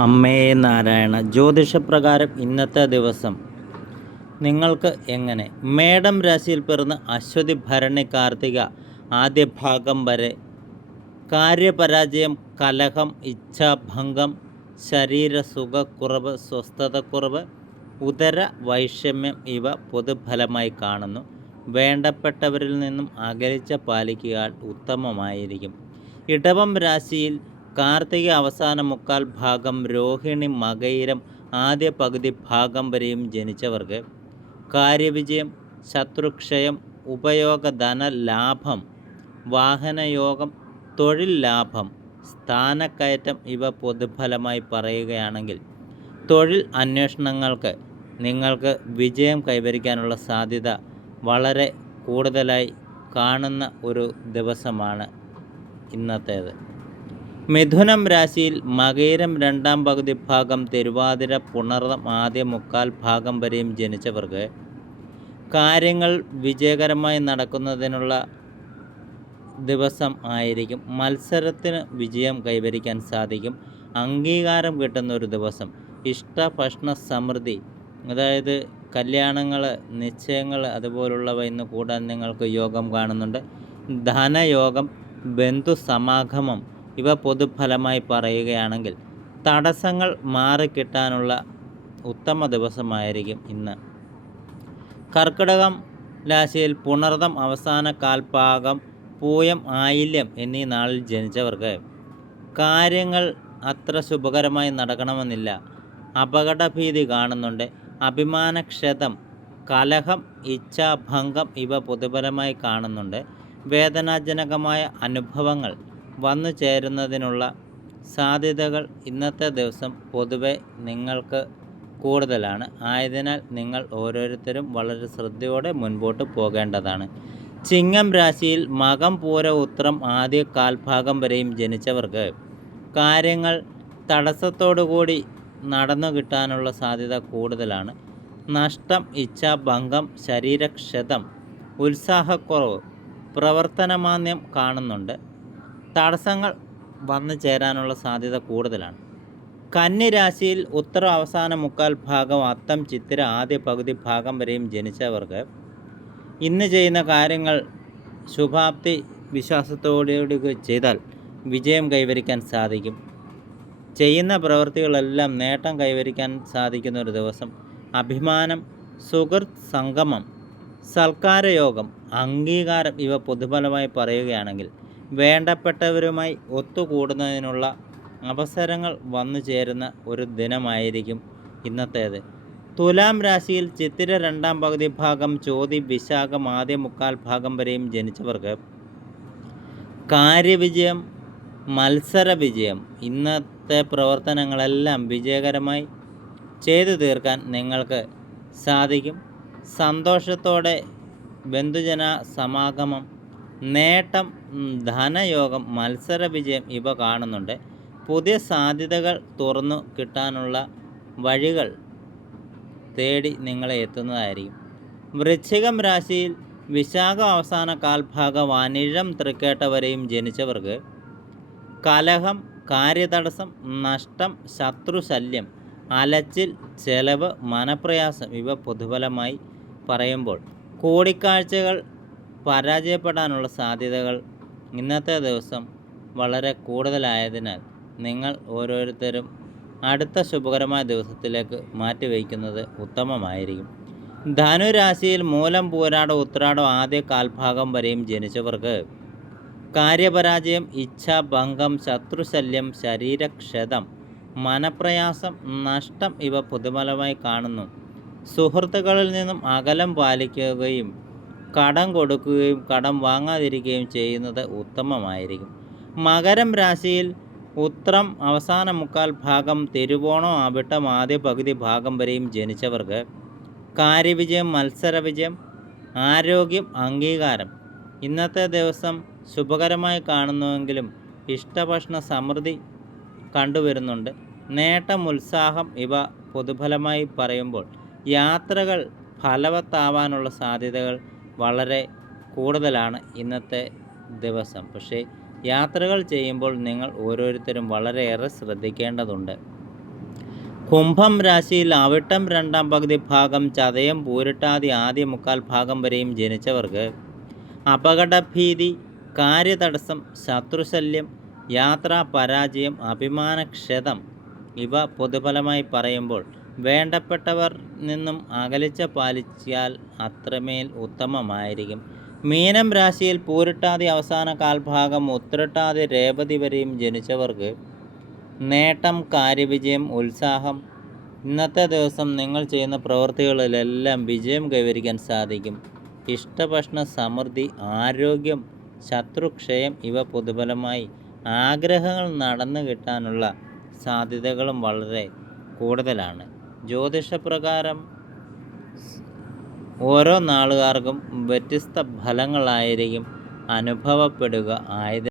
അമ്മേ നാരായണ ജ്യോതിഷപ്രകാരം ഇന്നത്തെ ദിവസം നിങ്ങൾക്ക് എങ്ങനെ? മേടം രാശിയിൽ പിറന്ന അശ്വതി ഭരണി കാർത്തിക ആദ്യ ഭാഗം വരെ കാര്യപരാജയം കലഹം ഇച്ഛാഭംഗം ശരീരസുഖക്കുറവ് സ്വസ്ഥതക്കുറവ് ഉദര വൈഷമ്യം ഇവ പൊതുഫലമായി കാണുന്നു. വേണ്ടപ്പെട്ടവരിൽ നിന്നും അകലിച്ച പാലിക്കുക ഉത്തമമായിരിക്കും. ഇടവം രാശിയിൽ കാർത്തിക അവസാന മുക്കാൽ ഭാഗം രോഹിണി മകയിരം ആദ്യ പകുതി ഭാഗം വരെയും ജനിച്ചവർക്ക് കാര്യവിജയം ശത്രുക്ഷയം ഉപയോഗധന ലാഭം വാഹനയോഗം തൊഴിൽ ലാഭം സ്ഥാനക്കയറ്റം ഇവ പൊതുഫലമായി പറയുകയാണെങ്കിൽ തൊഴിൽ അന്വേഷണങ്ങൾക്ക് നിങ്ങൾക്ക് വിജയം കൈവരിക്കാനുള്ള സാധ്യത വളരെ കൂടുതലായി കാണുന്ന ഒരു ദിവസമാണ് ഇന്നത്തേത്. മിഥുനം രാശിയിൽ മകയിരം രണ്ടാം പകുതി ഭാഗം തിരുവാതിര പുണർതം ആദ്യ മുക്കാൽ ഭാഗം വരെയും ജനിച്ചവർക്ക് കാര്യങ്ങൾ വിജയകരമായി നടക്കുന്നതിനുള്ള ദിവസം ആയിരിക്കും. മത്സരത്തിന് വിജയം കൈവരിക്കാൻ സാധിക്കും. അംഗീകാരം കിട്ടുന്ന ഒരു ദിവസം. ഇഷ്ടഭക്ഷണ സമൃദ്ധി അതായത് കല്യാണങ്ങൾ നിശ്ചയങ്ങൾ അതുപോലുള്ളവ ഇന്ന് കൂടാൻ നിങ്ങൾക്ക് യോഗം കാണുന്നുണ്ട്. ധനയോഗം ബന്ധു സമാഗമം ഇവ പൊതുഫലമായി പറയുകയാണെങ്കിൽ തടസ്സങ്ങൾ മാറിക്കിട്ടാനുള്ള ഉത്തമ ദിവസമായിരിക്കും ഇന്ന്. കർക്കിടകം രാശിയിൽ പുണർതം അവസാന കാൽപാകം പൂയം ആയില്യം എന്നീ നാളിൽ ജനിച്ചവർക്ക് കാര്യങ്ങൾ അത്ര ശുഭകരമായി നടക്കണമെന്നില്ല. അപകടഭീതി കാണുന്നുണ്ട്. അഭിമാനക്ഷതം കലഹം ഇച്ഛാഭംഗം ഇവ പൊതുപരമായി കാണുന്നുണ്ട്. വേദനാജനകമായ അനുഭവങ്ങൾ വന്നു ചേരുന്നതിനുള്ള സാധ്യതകൾ ഇന്നത്തെ ദിവസം പൊതുവെ നിങ്ങൾക്ക് കൂടുതലാണ്. ആയതിനാൽ നിങ്ങൾ ഓരോരുത്തരും വളരെ ശ്രദ്ധയോടെ മുൻപോട്ട് പോകേണ്ടതാണ്. ചിങ്ങം രാശിയിൽ മകം പൂര ഉത്രം ആദ്യ കാൽഭാഗം വരെയും ജനിച്ചവർക്ക് കാര്യങ്ങൾ തടസ്സത്തോടുകൂടി നടന്നു കിട്ടാനുള്ള സാധ്യത കൂടുതലാണ്. നഷ്ടം ഇച്ഛാഭംഗം ശരീരക്ഷതം ഉത്സാഹക്കുറവ് പ്രവർത്തനമാന്യം കാണുന്നുണ്ട്. തടസ്സങ്ങൾ വന്നു ചേരാനുള്ള സാധ്യത കൂടുതലാണ്. കന്നി രാശിയിൽ ഉത്തര അവസാന മുക്കാൽ ഭാഗം അത്തം ചിത്തിര ആദ്യ പകുതി ഭാഗം വരെയും ജനിച്ചവർക്ക് ഇന്ന് ചെയ്യുന്ന കാര്യങ്ങൾ ശുഭാപ്തി വിശ്വാസത്തോടുകൂടി ചെയ്താൽ വിജയം കൈവരിക്കാൻ സാധിക്കും. ചെയ്യുന്ന പ്രവൃത്തികളെല്ലാം നേട്ടം കൈവരിക്കാൻ സാധിക്കുന്ന ഒരു ദിവസം. അഭിമാനം സുഹൃത്ത് സംഗമം സൽക്കാരയോഗം അംഗീകാരം ഇവ പൊതുഫലമായി പറയുകയാണെങ്കിൽ വേണ്ടപ്പെട്ടവരുമായി ഒത്തുകൂടുന്നതിനുള്ള അവസരങ്ങൾ വന്നു ചേരുന്ന ഒരു ദിനമായിരിക്കും ഇന്നത്തേത്. തുലാം രാശിയിൽ ചിത്തിര രണ്ടാം പകുതി ഭാഗം ചോതി വിശാഖം ആദ്യ മുക്കാൽ ഭാഗം വരെയും ജനിച്ചവർക്ക് കാര്യവിജയം മത്സര വിജയം ഇന്നത്തെ പ്രവർത്തനങ്ങളെല്ലാം വിജയകരമായി ചെയ്തു തീർക്കാൻ നിങ്ങൾക്ക് സാധിക്കും. സന്തോഷത്തോടെ ബന്ധുജന സമാഗമം നേട്ടം ധനയോഗം മത്സര വിജയം ഇവ കാണുന്നുണ്ട്. പുതിയ സാധ്യതകൾ തുറന്നു കിട്ടാനുള്ള വഴികൾ തേടി നിങ്ങളെ എത്തുന്നതായിരിക്കും. വൃശ്ചികം രാശിയിൽ വിശാഖ അവസാന കാൽഭാഗം അനിഴം തൃക്കേട്ട വരെയും ജനിച്ചവർക്ക് കലഹം കാര്യതടസ്സം നഷ്ടം ശത്രുശല്യം അലച്ചിൽ ചെലവ് മനപ്രയാസം ഇവ പൊതുഫലമായി പറയുമ്പോൾ കൂടിക്കാഴ്ചകൾ പരാജയപ്പെടാനുള്ള സാധ്യതകൾ ഇന്നത്തെ ദിവസം വളരെ കൂടുതലായതിനാൽ നിങ്ങൾ ഓരോരുത്തരും അടുത്ത ശുഭകരമായ ദിവസത്തിലേക്ക് മാറ്റിവയ്ക്കുന്നത് ഉത്തമമായിരിക്കും. ധനുരാശിയിൽ മൂലം പൂരാടോ ഉത്രാടോ ആദ്യ കാൽഭാഗം വരെയും ജനിച്ചവർക്ക് കാര്യപരാജയം ഇച്ഛാഭംഗം ശത്രുശല്യം ശരീരക്ഷതം മനപ്രയാസം നഷ്ടം ഇവ പുതുമലമായി കാണുന്നു. സുഹൃത്തുക്കളിൽ നിന്നും അകലം പാലിക്കുകയും കടം കൊടുക്കുകയും കടം വാങ്ങാതിരിക്കുകയും ചെയ്യുന്നത് ഉത്തമമായിരിക്കും. മകരം രാശിയിൽ ഉത്രം അവസാന മുക്കാൽ ഭാഗം തിരുവോണം അവിട്ടം ആദ്യ പകുതി ഭാഗം വരെയും ജനിച്ചവർക്ക് കാര്യവിജയം മത്സരവിജയം ആരോഗ്യം അംഗീകാരം. ഇന്നത്തെ ദിവസം ശുഭകരമായി കാണുന്നുവെങ്കിലും ഇഷ്ടഭക്ഷണ സമൃദ്ധി കണ്ടുവരുന്നുണ്ട്. നേട്ടം ഉത്സാഹം ഇവ പൊതുഫലമായി പറയുമ്പോൾ യാത്രകൾ ഫലവത്താവാനുള്ള സാധ്യതകൾ വളരെ കൂടുതലാണ് ഇന്നത്തെ ദിവസം. പക്ഷേ യാത്രകൾ ചെയ്യുമ്പോൾ നിങ്ങൾ ഓരോരുത്തരും വളരെയേറെ ശ്രദ്ധിക്കേണ്ടതുണ്ട്. കുംഭം രാശിയിൽ അവിട്ടം രണ്ടാം പകുതി ഭാഗം ചതയം പൂരിട്ടാതി ആദ്യ മുക്കാൽ ഭാഗം വരെയും ജനിച്ചവർക്ക് അപകടഭീതി കാര്യതടസ്സം ശത്രുശല്യം യാത്രാ പരാജയം അഭിമാനക്ഷതം ഇവ പൊതുഫലമായി പറയുമ്പോൾ വേണ്ടപ്പെട്ടവർ നിന്നും അകലിച്ച പാലിച്ചാൽ അത്രമേൽ ഉത്തമമായിരിക്കും. മീനം രാശിയിൽ പൂരിട്ടാതി അവസാന കാൽഭാഗം ഉത്രട്ടാതി രേവതി വരെയും ജനിച്ചവർക്ക് നേട്ടം കാര്യവിജയം ഉത്സാഹം. ഇന്നത്തെ ദിവസം നിങ്ങൾ ചെയ്യുന്ന പ്രവൃത്തികളിലെല്ലാം വിജയം കൈവരിക്കാൻ സാധിക്കും. ഇഷ്ടഭക്ഷണ സമൃദ്ധി ആരോഗ്യം ശത്രുക്ഷയം ഇവ പൊതുഫലമായി ആഗ്രഹങ്ങൾ നടന്നു കിട്ടാനുള്ള സാധ്യതകളും വളരെ കൂടുതലാണ്. ജ്യോതിഷപ്രകാരം ഓരോ നാളുകാർക്കും വ്യത്യസ്ത ഫലങ്ങളായിരിക്കും അനുഭവപ്പെടുക ആയത്